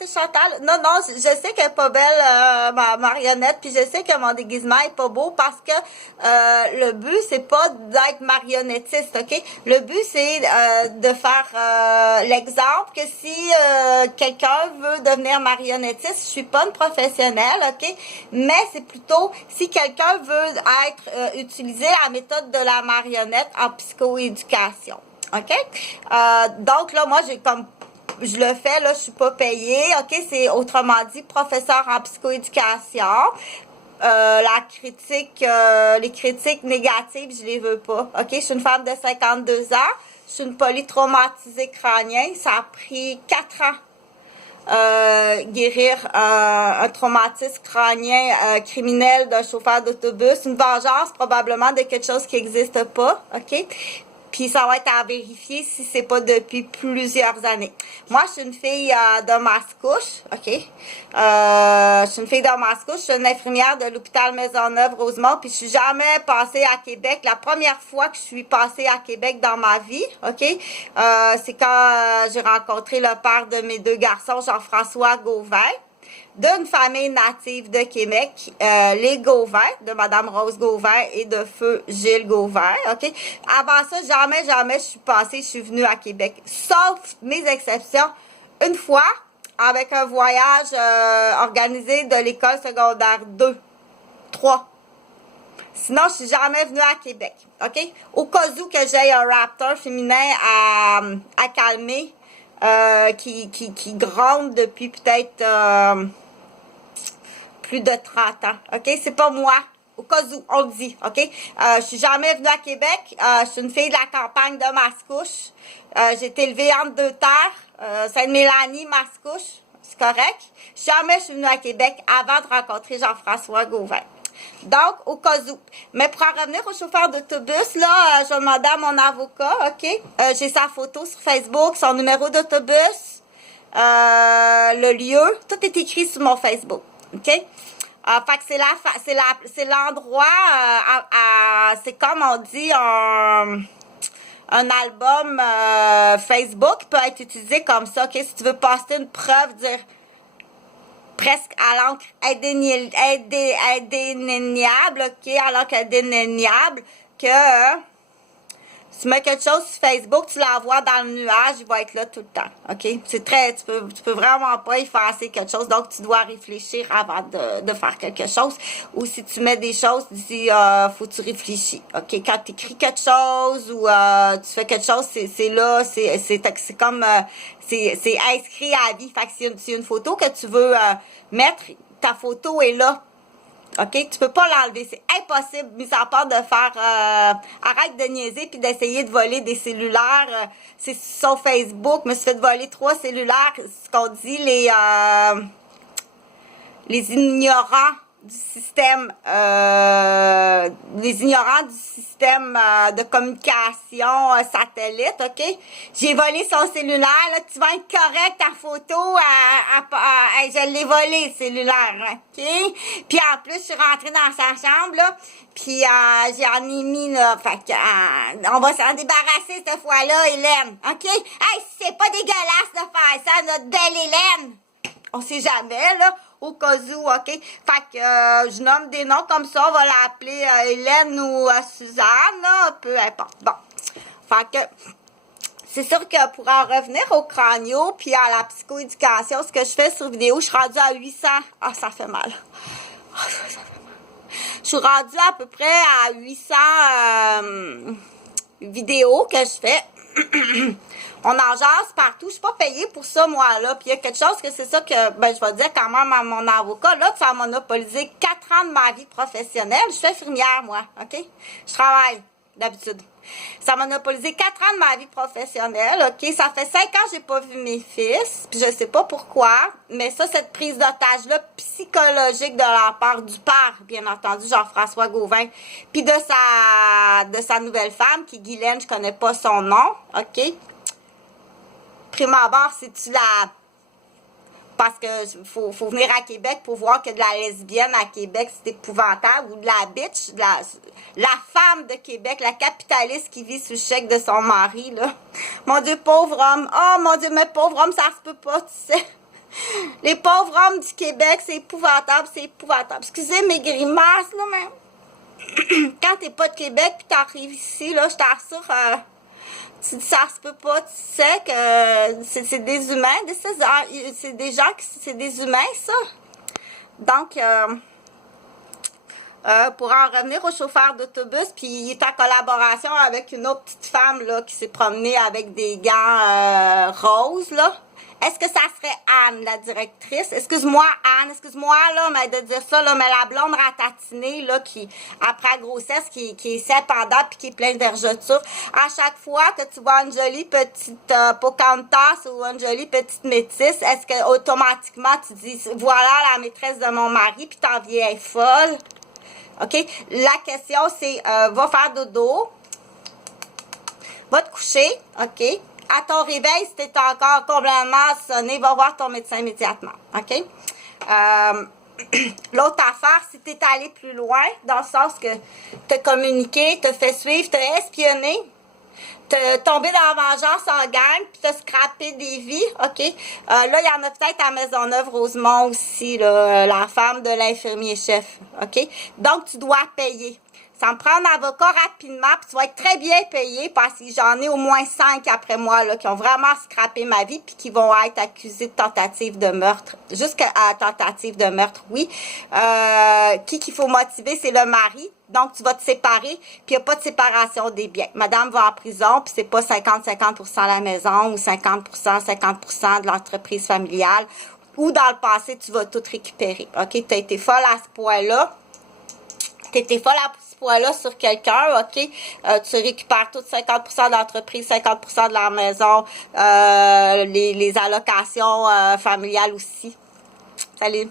c'est Chantal. Non, non, je sais qu'elle est pas belle, ma marionnette, puis je sais que mon déguisement est pas beau parce que le but, c'est pas d'être marionnettiste, OK? Le but, c'est de faire l'exemple que si quelqu'un veut devenir marionnettiste, je suis pas une professionnelle, OK? Mais c'est plutôt si quelqu'un veut être utiliser la méthode de la marionnette en psychoéducation. OK? Donc, là, moi, j'ai comme je le fais, là, je suis pas payée. OK? C'est autrement dit, professeur en psychoéducation. La critique, les critiques négatives, je les veux pas. OK? Je suis une femme de 52 ans. Je suis une polytraumatisée crânien. Ça a pris 4 ans. Guérir un traumatisme crânien criminel d'un chauffeur d'autobus. Une vengeance probablement de quelque chose qui n'existe pas. OK? Puis ça va être à vérifier si c'est pas depuis plusieurs années. Moi, je suis une fille de Mascouche, OK? Je suis une fille de Mascouche, je suis une infirmière de l'hôpital Maisonneuve-Rosemont, puis je suis jamais passée à Québec. La première fois que je suis passée à Québec dans ma vie, OK? C'est quand j'ai rencontré le père de mes 2 garçons, Jean-François Gauvin, d'une famille native de Québec, les Gauvin, de Madame Rose Gauvin et de feu Gilles Gauvin, OK? Avant ça, jamais je suis passée, je suis venue à Québec. Sauf mes exceptions, une fois, avec un voyage organisé de l'école secondaire 2, 3. Sinon, je suis jamais venue à Québec, OK? Au cas où que j'ai un raptor féminin à calmer, qui gronde depuis peut-être plus de 30 ans, OK? C'est pas moi. Au cas où, on le dit, OK? Je suis jamais venue à Québec. Je suis une fille de la campagne de Mascouche. J'ai été élevée entre 2 terres. Sainte-Mélanie, Mascouche. C'est correct? Jamais je suis venue à Québec avant de rencontrer Jean-François Gauvin. Donc, au cas où. Mais pour en revenir au chauffeur d'autobus, là, je vais demander à mon avocat, OK? J'ai sa photo sur Facebook, son numéro d'autobus, le lieu, tout est écrit sur mon Facebook, OK? Fait que c'est l'endroit, c'est comme on dit, un album Facebook peut être utilisé comme ça, OK? Si tu veux poster une preuve, dire presque à l'encre indéniable, OK, à l'encre indéniable, que tu mets quelque chose sur Facebook, tu l'envoies dans le nuage, il va être là tout le temps, OK? C'est très, tu peux vraiment pas effacer quelque chose, donc tu dois réfléchir avant de faire quelque chose, ou si tu mets des choses, d'ici, faut que tu réfléchis, OK? Quand tu écris quelque chose, ou tu fais quelque chose, c'est là, c'est comme, c'est inscrit à vie, fait que si une photo que tu veux mettre, ta photo est là. OK? Tu peux pas l'enlever. C'est impossible, mis à part de faire... arrête de niaiser puis d'essayer de voler des cellulaires. C'est sur Facebook. Je me suis fait voler 3 cellulaires. Ce qu'on dit, les ignorants du système, de communication satellite, OK? J'ai volé son cellulaire, là, tu vas être correct, ta photo, je l'ai volé, le cellulaire, OK? Puis en plus, je suis rentrée dans sa chambre, là, puis j'en ai mis, là, fait que, on va s'en débarrasser cette fois-là, Hélène, OK? Hey, c'est pas dégueulasse de faire ça, notre belle Hélène! On sait jamais, là, au cas où, OK? Fait que je nomme des noms comme ça, on va l'appeler Hélène ou Suzanne, là, peu importe. Bon. Fait que c'est sûr que pour en revenir au crânio puis à la psychoéducation, ce que je fais sur vidéo, je suis rendue à 800. Ah, ça fait mal. Ah, ça fait mal. Je suis rendue à peu près à 800 vidéos que je fais. On en jase partout. Je suis pas payée pour ça, moi, là. Puis il y a quelque chose que c'est ça que, ben, je vais dire quand même à mon avocat, là, que ça a monopolisé 4 ans de ma vie professionnelle. Je suis infirmière, moi, OK? Je travaille, d'habitude. Ça a monopolisé 4 ans de ma vie professionnelle, OK? Ça fait 5 ans que j'ai pas vu mes fils, puis je sais pas pourquoi, mais ça, cette prise d'otage-là, psychologique de la part du père, bien entendu, Jean-François Gauvin, puis de sa nouvelle femme, qui, Guylaine, je connais pas son nom, OK? Prime abord, c'est-tu la... Parce que faut venir à Québec pour voir que de la lesbienne à Québec, c'est épouvantable. Ou de la bitch, la femme de Québec, la capitaliste qui vit sous le chèque de son mari, là. Mon Dieu, pauvre homme. Oh, mon Dieu, mais pauvre homme, ça se peut pas, tu sais. Les pauvres hommes du Québec, c'est épouvantable, c'est épouvantable. Excusez mes grimaces, là, mais quand t'es pas de Québec puis t'arrives ici, là, je t'assure, tu dis ça se peut pas, tu sais que c'est des humains, c'est des gens qui, c'est des humains, ça. Donc, pour en revenir au chauffeur d'autobus, puis il est en collaboration avec une autre petite femme là qui s'est promenée avec des gants roses, là. Est-ce que ça serait Anne, la directrice? Excuse-moi, Anne, excuse-moi, là, mais de dire ça, là, mais la blonde ratatinée, là, qui, après la grossesse, qui est cependant puis qui est pleine d'vergetures, à chaque fois que tu vois une jolie petite Pocahontas ou une jolie petite métisse, est-ce que automatiquement tu dis, voilà la maîtresse de mon mari, puis t'en viens folle? OK? La question, c'est, va faire dodo, va te coucher, OK? À ton réveil, si t'es encore complètement sonné, va voir ton médecin immédiatement, OK? L'autre affaire, si t'es allé plus loin, dans le sens que t'as communiqué, t'as fait suivre, t'as espionné, t'as tombé dans la vengeance en gang, puis t'as scrappé des vies, OK? Là, il y en a peut-être à Maisonneuve-Rosemont aussi, là, la femme de l'infirmier-chef, OK? Donc, tu dois payer. Ça me prend un avocat rapidement, puis tu vas être très bien payé parce que j'en ai au moins 5 après moi là, qui ont vraiment scrappé ma vie puis qui vont être accusés de tentative de meurtre. Jusqu'à tentative de meurtre, oui. Qu'il faut motiver, c'est le mari. Donc, tu vas te séparer, puis il n'y a pas de séparation des biens. Madame va en prison, puis c'est pas 50-50% la maison ou 50% de l'entreprise familiale. Ou dans le passé, tu vas tout récupérer. OK? Tu as été folle à ce point-là. T'étais folle à ce point-là sur quelqu'un, OK? Tu récupères tout 50% de l'entreprise, 50% de la maison, les allocations familiales aussi. Salut!